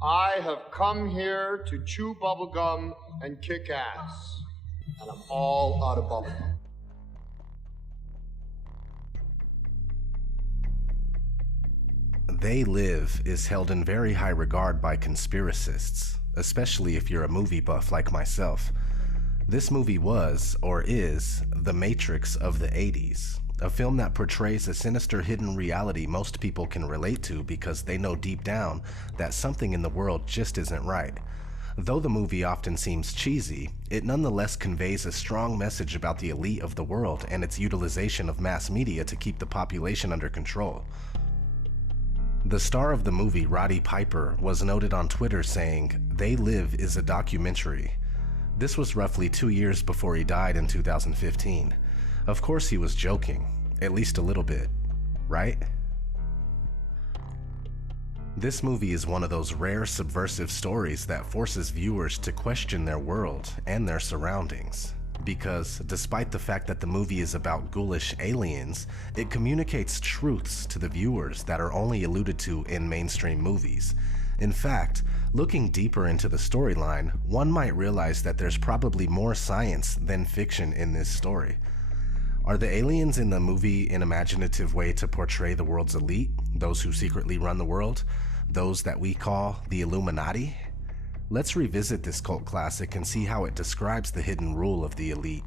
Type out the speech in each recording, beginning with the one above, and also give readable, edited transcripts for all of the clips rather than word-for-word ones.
I have come here to chew bubblegum and kick ass. And I'm all out of bubblegum. They Live is held in very high regard by conspiracists, especially if you're a movie buff like myself. This movie was, or is, The Matrix of the 80s, a film that portrays a sinister hidden reality most people can relate to because they know deep down that something in the world just isn't right. Though the movie often seems cheesy, it nonetheless conveys a strong message about the elite of the world and its utilization of mass media to keep the population under control. The star of the movie, Roddy Piper, was noted on Twitter saying, "They Live is a documentary." This was roughly 2 years before he died in 2015. Of course he was joking, at least a little bit, right? This movie is one of those rare subversive stories that forces viewers to question their world and their surroundings. Because despite the fact that the movie is about ghoulish aliens, it communicates truths to the viewers that are only alluded to in mainstream movies. In fact, looking deeper into the storyline, one might realize that there's probably more science than fiction in this story. Are the aliens in the movie an imaginative way to portray the world's elite, those who secretly run the world, those that we call the Illuminati? Let's revisit this cult classic and see how it describes the hidden rule of the elite.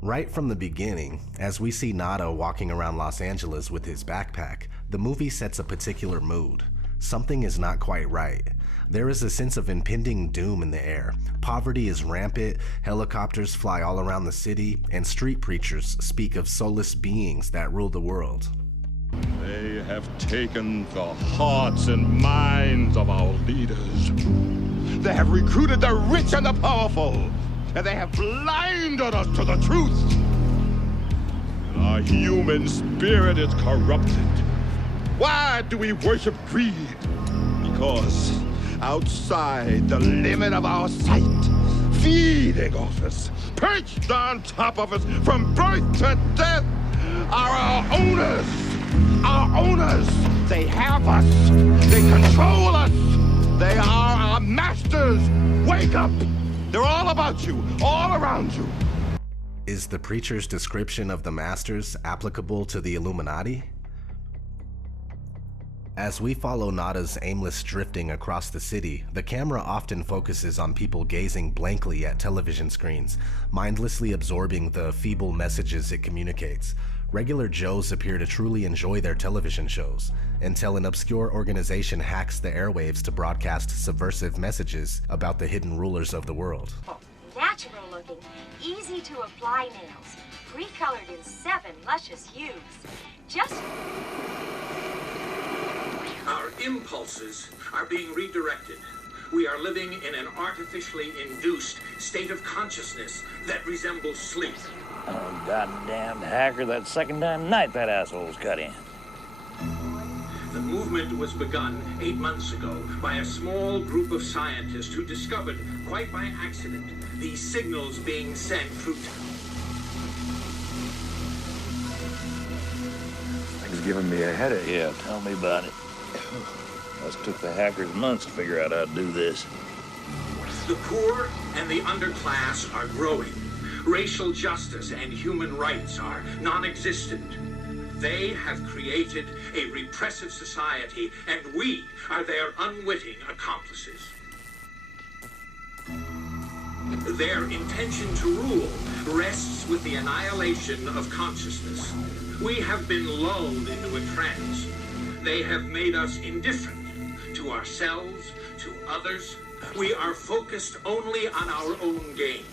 Right from the beginning, as we see Nada walking around Los Angeles with his backpack, the movie sets a particular mood. Something is not quite right. There is a sense of impending doom in the air. Poverty is rampant, helicopters fly all around the city, and street preachers speak of soulless beings that rule the world. They have taken the hearts and minds of our leaders. They have recruited the rich and the powerful, and they have blinded us to the truth. Our human spirit is corrupted. Why do we worship greed? Because outside the limit of our sight, feeding off us, perched on top of us from birth to death, are our owners. Our owners, they have us, they control us, they are our masters. Wake up, they're all about you, all around you. Is the preacher's description of the masters applicable to the Illuminati? As we follow Nada's aimless drifting across the city, the camera often focuses on people gazing blankly at television screens, mindlessly absorbing the feeble messages it communicates. Regular Joes appear to truly enjoy their television shows, until an obscure organization hacks the airwaves to broadcast subversive messages about the hidden rulers of the world. Natural looking, easy to apply nails, pre-colored in 7 luscious hues. Just... Our impulses are being redirected. We are living in an artificially induced state of consciousness that resembles sleep. Oh, goddamn hacker, that second time night that asshole's cut in. The movement was begun 8 months ago by a small group of scientists who discovered, quite by accident, these signals being sent through... Thing's giving me a headache. Yeah, tell me about it. Us took the hackers months to figure out how to do this. The poor and the underclass are growing. Racial justice and human rights are non-existent. They have created a repressive society, and we are their unwitting accomplices. Their intention to rule rests with the annihilation of consciousness. We have been lulled into a trance. They have made us indifferent to ourselves, to others. We are focused only on our own gain.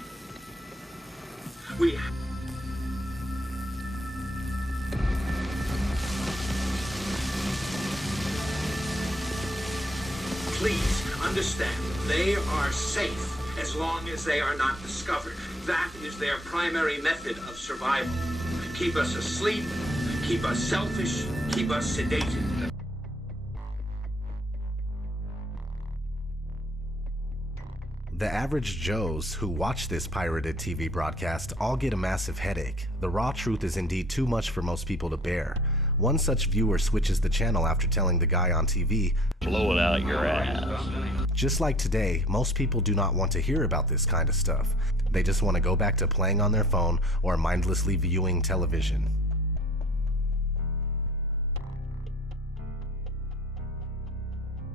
Please understand, they are safe as long as they are not discovered. That is their primary method of survival. Keep us asleep, keep us selfish, keep us sedated. The average Joes who watch this pirated TV broadcast all get a massive headache. The raw truth is indeed too much for most people to bear. One such viewer switches the channel after telling the guy on TV, "Blow it out your ass." Just like today, most people do not want to hear about this kind of stuff. They just want to go back to playing on their phone or mindlessly viewing television.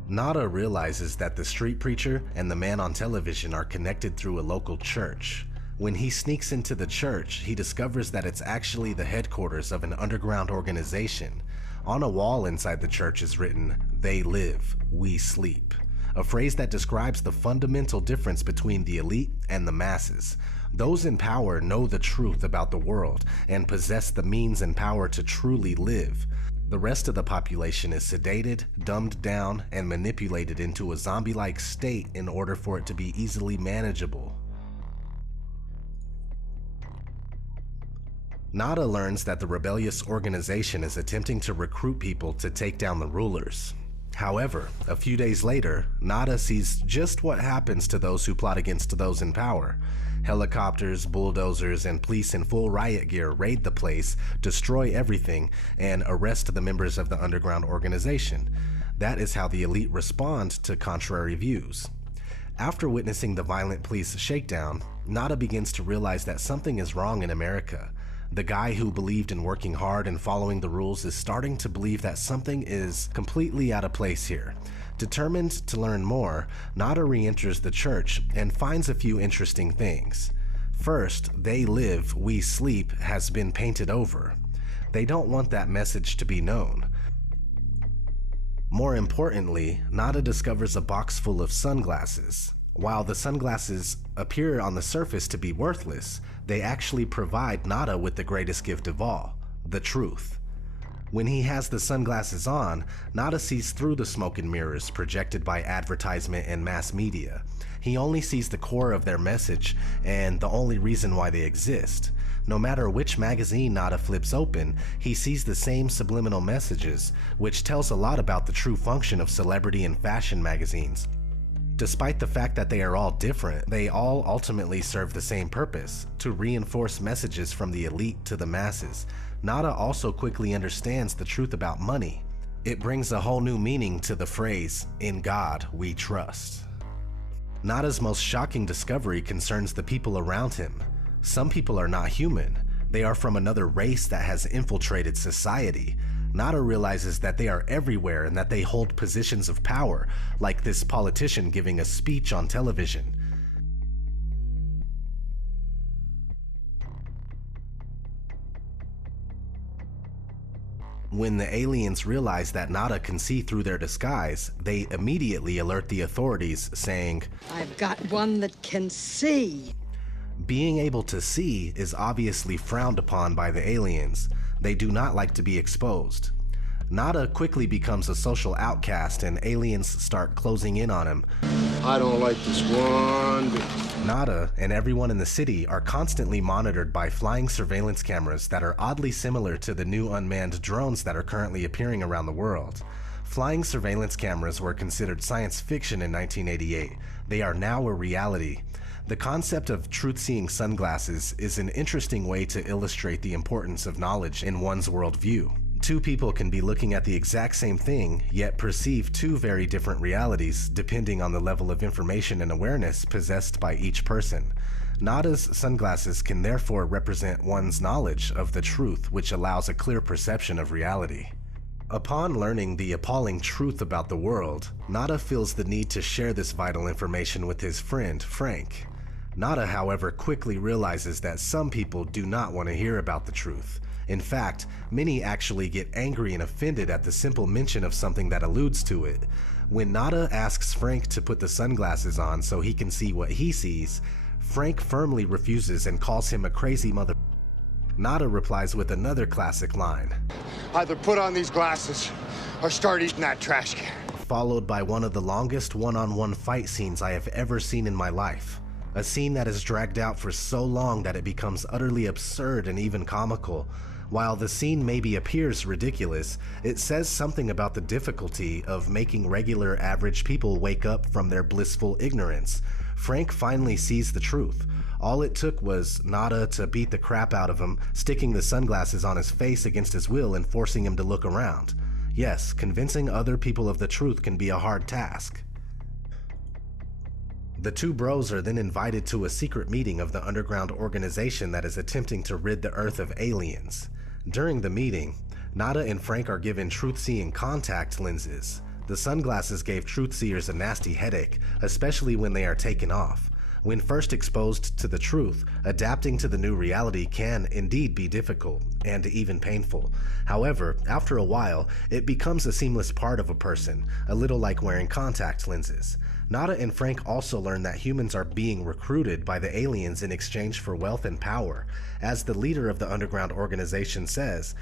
Nada realizes that the street preacher and the man on television are connected through a local church. When he sneaks into the church, he discovers that it's actually the headquarters of an underground organization. On a wall inside the church is written, "They live, we sleep," a phrase that describes the fundamental difference between the elite and the masses. Those in power know the truth about the world and possess the means and power to truly live. The rest of the population is sedated, dumbed down, and manipulated into a zombie-like state in order for it to be easily manageable. Nada learns that the rebellious organization is attempting to recruit people to take down the rulers. However, a few days later, Nada sees just what happens to those who plot against those in power. Helicopters, bulldozers, and police in full riot gear raid the place, destroy everything, and arrest the members of the underground organization. That is how the elite respond to contrary views. After witnessing the violent police shakedown, Nada begins to realize that something is wrong in America. The guy who believed in working hard and following the rules is starting to believe that something is completely out of place here. Determined to learn more, Nada re-enters the church and finds a few interesting things. First, "They live, we sleep" has been painted over. They don't want that message to be known. More importantly, Nada discovers a box full of sunglasses. While the sunglasses appear on the surface to be worthless, they actually provide Nada with the greatest gift of all, the truth. When he has the sunglasses on, Nada sees through the smoke and mirrors projected by advertisement and mass media. He only sees the core of their message and the only reason why they exist. No matter which magazine Nada flips open, he sees the same subliminal messages, which tells a lot about the true function of celebrity and fashion magazines. Despite the fact that they are all different, they all ultimately serve the same purpose, to reinforce messages from the elite to the masses. Nada also quickly understands the truth about money. It brings a whole new meaning to the phrase, "In God we trust." Nada's most shocking discovery concerns the people around him. Some people are not human. They are from another race that has infiltrated society. Nada realizes that they are everywhere and that they hold positions of power, like this politician giving a speech on television. When the aliens realize that Nada can see through their disguise, they immediately alert the authorities, saying, "I've got one that can see." Being able to see is obviously frowned upon by the aliens. They do not like to be exposed. Nada quickly becomes a social outcast and aliens start closing in on him. I don't like this one bit. Nada and everyone in the city are constantly monitored by flying surveillance cameras that are oddly similar to the new unmanned drones that are currently appearing around the world. Flying surveillance cameras were considered science fiction in 1988. They are now a reality. The concept of truth-seeing sunglasses is an interesting way to illustrate the importance of knowledge in one's worldview. Two people can be looking at the exact same thing, yet perceive two very different realities depending on the level of information and awareness possessed by each person. Nada's sunglasses can therefore represent one's knowledge of the truth, which allows a clear perception of reality. Upon learning the appalling truth about the world, Nada feels the need to share this vital information with his friend, Frank. Nada, however, quickly realizes that some people do not want to hear about the truth. In fact, many actually get angry and offended at the simple mention of something that alludes to it. When Nada asks Frank to put the sunglasses on so he can see what he sees, Frank firmly refuses and calls him a crazy mother. Nada replies with another classic line. Either put on these glasses or start eating that trash can. Followed by one of the longest one-on-one fight scenes I have ever seen in my life. A scene that is dragged out for so long that it becomes utterly absurd and even comical. While the scene maybe appears ridiculous, it says something about the difficulty of making regular average people wake up from their blissful ignorance. Frank finally sees the truth. All it took was Nada to beat the crap out of him, sticking the sunglasses on his face against his will and forcing him to look around. Yes, convincing other people of the truth can be a hard task. The two bros are then invited to a secret meeting of the underground organization that is attempting to rid the Earth of aliens. During the meeting, Nada and Frank are given truth-seeing contact lenses. The sunglasses gave truth-seers a nasty headache, especially when they are taken off. When first exposed to the truth, adapting to the new reality can indeed be difficult and even painful. However, after a while, it becomes a seamless part of a person, a little like wearing contact lenses. Nada and Frank also learn that humans are being recruited by the aliens in exchange for wealth and power. As the leader of the underground organization says,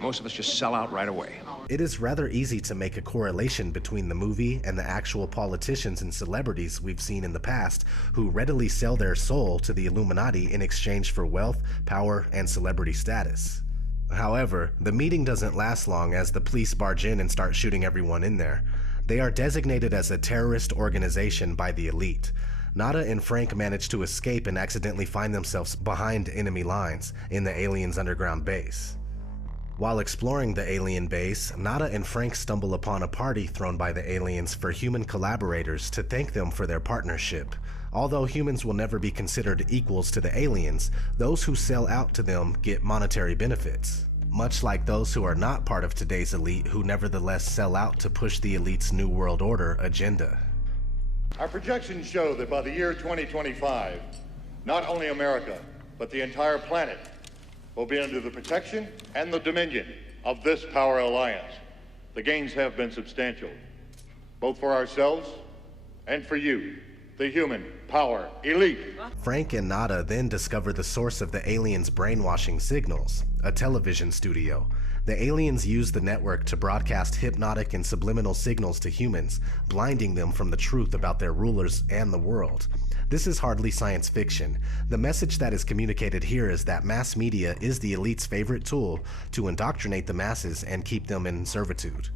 most of us just sell out right away. it is rather easy to make a correlation between the movie and the actual politicians and celebrities we've seen in the past who readily sell their soul to the Illuminati in exchange for wealth, power, and celebrity status. However, the meeting doesn't last long as the police barge in and start shooting everyone in there. They are designated as a terrorist organization by the elite. Nada and Frank manage to escape and accidentally find themselves behind enemy lines in the aliens' underground base. While exploring the alien base, Nada and Frank stumble upon a party thrown by the aliens for human collaborators to thank them for their partnership. Although humans will never be considered equals to the aliens, those who sell out to them get monetary benefits, much like those who are not part of today's elite who nevertheless sell out to push the elite's New World Order agenda. Our projections show that by the year 2025, not only America, but the entire planet will be under the protection and the dominion of this power alliance. The gains have been substantial, both for ourselves and for you, the human power elite. Frank and Nada then discover the source of the aliens' brainwashing signals, a television studio. The aliens use the network to broadcast hypnotic and subliminal signals to humans, blinding them from the truth about their rulers and the world. This is hardly science fiction. The message that is communicated here is that mass media is the elite's favorite tool to indoctrinate the masses and keep them in servitude.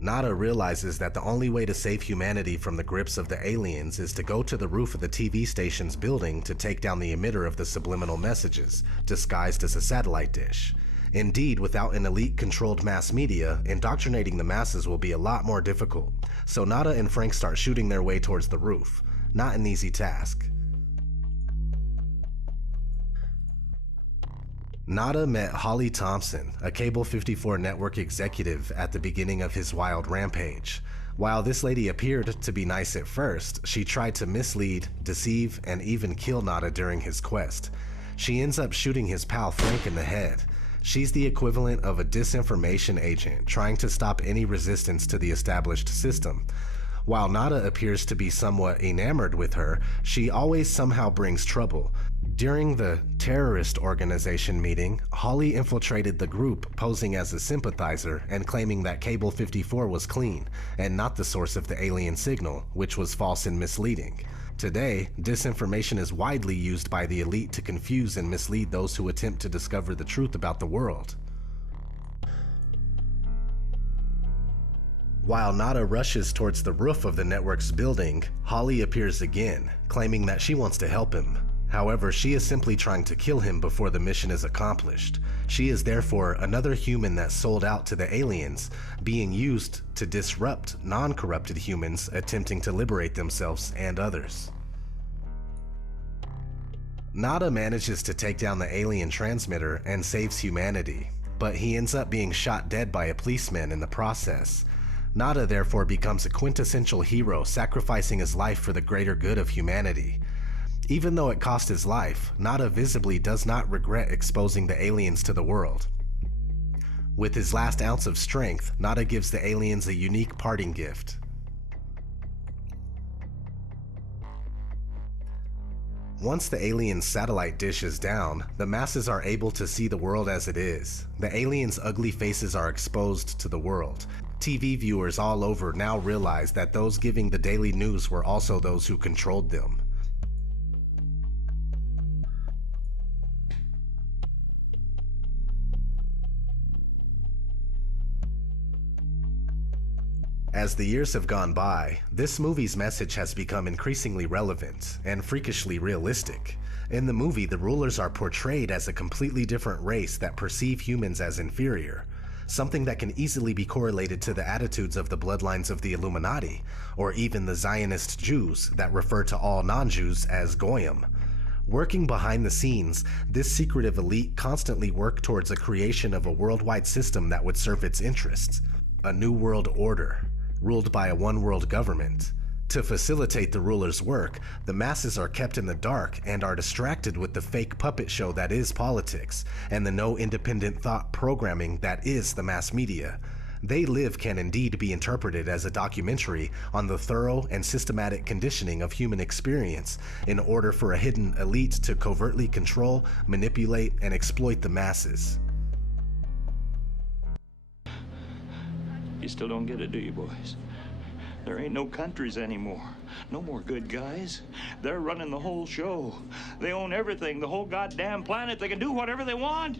Nada realizes that the only way to save humanity from the grips of the aliens is to go to the roof of the TV station's building to take down the emitter of the subliminal messages, disguised as a satellite dish. Indeed, without an elite-controlled mass media, indoctrinating the masses will be a lot more difficult, so Nada and Frank start shooting their way towards the roof. Not an easy task. Nada met Holly Thompson, a Cable 54 network executive, at the beginning of his wild rampage. While this lady appeared to be nice at first, she tried to mislead, deceive, and even kill Nada during his quest. She ends up shooting his pal Frank in the head. She's the equivalent of a disinformation agent trying to stop any resistance to the established system. While Nada appears to be somewhat enamored with her, she always somehow brings trouble. During the terrorist organization meeting, Holly infiltrated the group posing as a sympathizer and claiming that Cable 54 was clean and not the source of the alien signal, which was false and misleading. Today, disinformation is widely used by the elite to confuse and mislead those who attempt to discover the truth about the world. While Nada rushes towards the roof of the network's building, Holly appears again, claiming that she wants to help him. However, she is simply trying to kill him before the mission is accomplished. She is therefore another human that sold out to the aliens, being used to disrupt non-corrupted humans attempting to liberate themselves and others. Nada manages to take down the alien transmitter and saves humanity, but he ends up being shot dead by a policeman in the process. Nada therefore becomes a quintessential hero, sacrificing his life for the greater good of humanity. Even though it cost his life, Nada visibly does not regret exposing the aliens to the world. With his last ounce of strength, Nada gives the aliens a unique parting gift. Once the aliens' satellite dish is down, the masses are able to see the world as it is. The aliens' ugly faces are exposed to the world. TV viewers all over now realize that those giving the daily news were also those who controlled them. As the years have gone by, this movie's message has become increasingly relevant and freakishly realistic. In the movie, the rulers are portrayed as a completely different race that perceive humans as inferior, something that can easily be correlated to the attitudes of the bloodlines of the Illuminati, or even the Zionist Jews that refer to all non-Jews as Goyim. Working behind the scenes, this secretive elite constantly work towards a creation of a worldwide system that would serve its interests, a new world order, ruled by a one-world government. To facilitate the ruler's work, the masses are kept in the dark and are distracted with the fake puppet show that is politics, and the no independent thought programming that is the mass media. They Live can indeed be interpreted as a documentary on the thorough and systematic conditioning of human experience in order for a hidden elite to covertly control, manipulate, and exploit the masses. You still don't get it, do you, boys? There ain't no countries anymore. No more good guys. They're running the whole show. They own everything, the whole goddamn planet. They can do whatever they want.